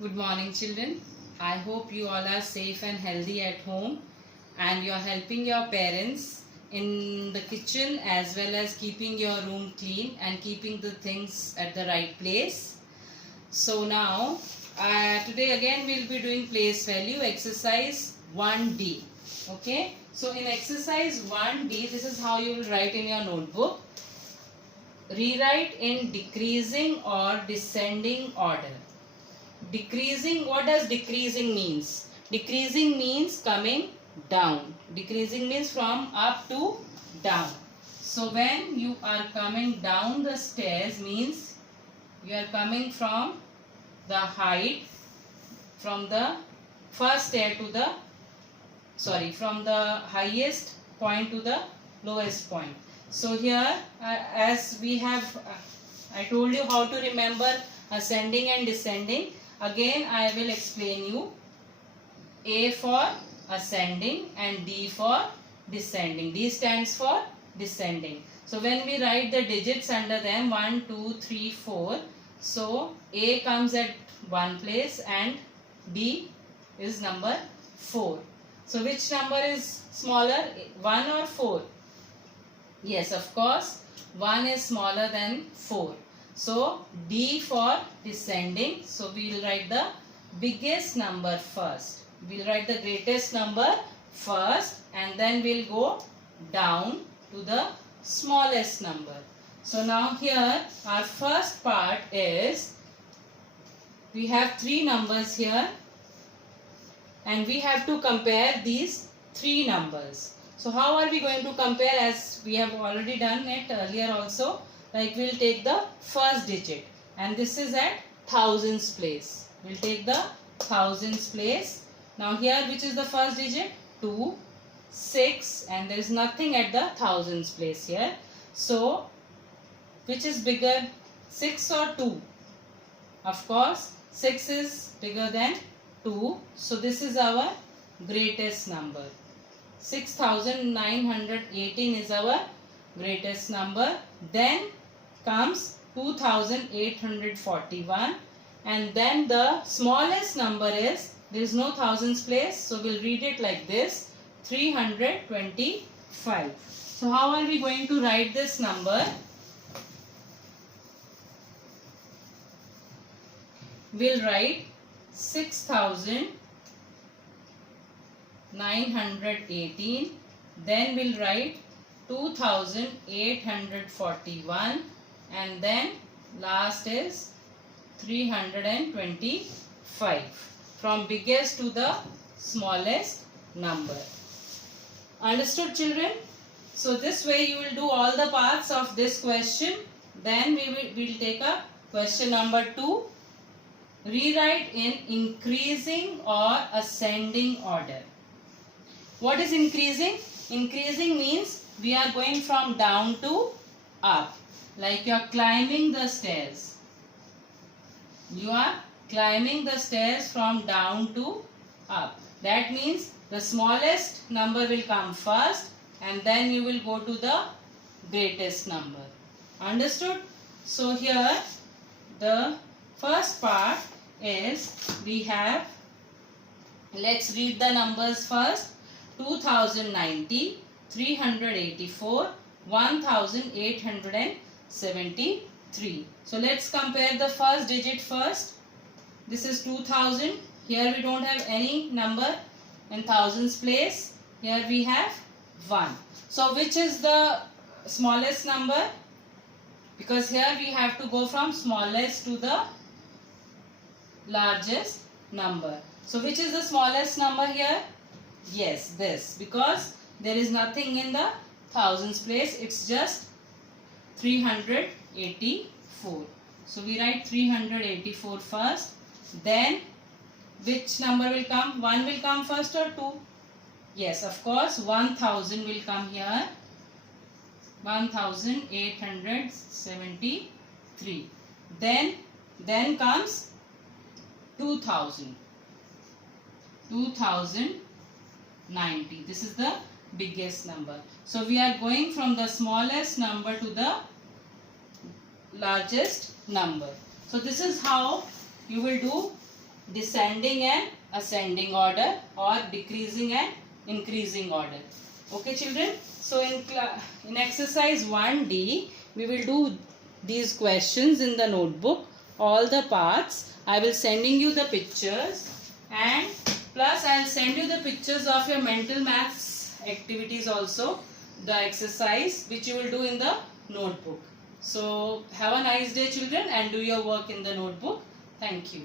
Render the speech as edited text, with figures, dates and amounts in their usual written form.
Good morning, children. I hope you all are safe and healthy at home and you are helping your parents in the kitchen as well as keeping your room clean and keeping the things at the right place. So now, today again we'll be doing place value exercise 1D. Okay. So in exercise 1D, this is how you will write in your notebook. Rewrite in decreasing or descending order. Decreasing, what does decreasing means? Decreasing means coming down. Decreasing means from up to down. So when you are coming down the stairs means you are coming from the height, from the first stair to the, from the highest point to the lowest point. So here as we have, I told you how to remember ascending and descending. Again I will explain you. A for ascending and D for descending. D stands for descending. So when we write the digits under them 1, 2, 3, 4. So A comes at one place and D is number 4. So which number is smaller, 1 or 4? Yes, of course 1 is smaller than 4. So D for descending. So we will write the biggest number first. We will write the greatest number first and then we will go down to the smallest number. So now here our first part is, we have 3 numbers here and we have to compare these 3 numbers. So how are we going to compare, as we have already done it earlier also? Like we will take the first digit and this is at thousands place. We will take the thousands place. Now here which is the first digit? 2, 6 and there is nothing at the thousands place here. So which is bigger, 6 or 2? Of course 6 is bigger than 2. So this is our greatest number. 6918 is our greatest number. Then comes 2841 and then the smallest number is, there is no thousands place, so we'll read it like this, 325. So how are we going to write this number? We'll write 6918, then we'll write 2841 and then last is 325, from biggest to the smallest number. Understood, children? So this way you will do all the parts of this question. Then we will take up question number 2. Rewrite in increasing or ascending order. What is increasing? Increasing means we are going from down to up. Like you are climbing the stairs. You are climbing the stairs from down to up. That means the smallest number will come first and then you will go to the greatest number. Understood? So here the first part is, we have, let's read the numbers first. 2090, 384, 1873. So let's compare the first digit first. This is 2000. Here we don't have any number in thousands place. Here we have 1. So which is the smallest number? Because here we have to go from smallest to the largest number. So which is the smallest number here? Yes, this, because there is nothing in the thousands place. It's just 384. So we write 384 first. Then which number will come? 1 will come first or 2? Yes, of course 1000 will come here. 1873. Then comes 2000. 2090. This is the biggest number. So we are going from the smallest number to the largest number. So this is how you will do descending and ascending order or decreasing and increasing order. Okay children, so in exercise 1D we will do these questions in the notebook, all the parts. I will sending you the pictures, and plus I will send you the pictures of your mental maths activities also, the exercise which you will do in the notebook. So have a nice day children, and do your work in the notebook. Thank you.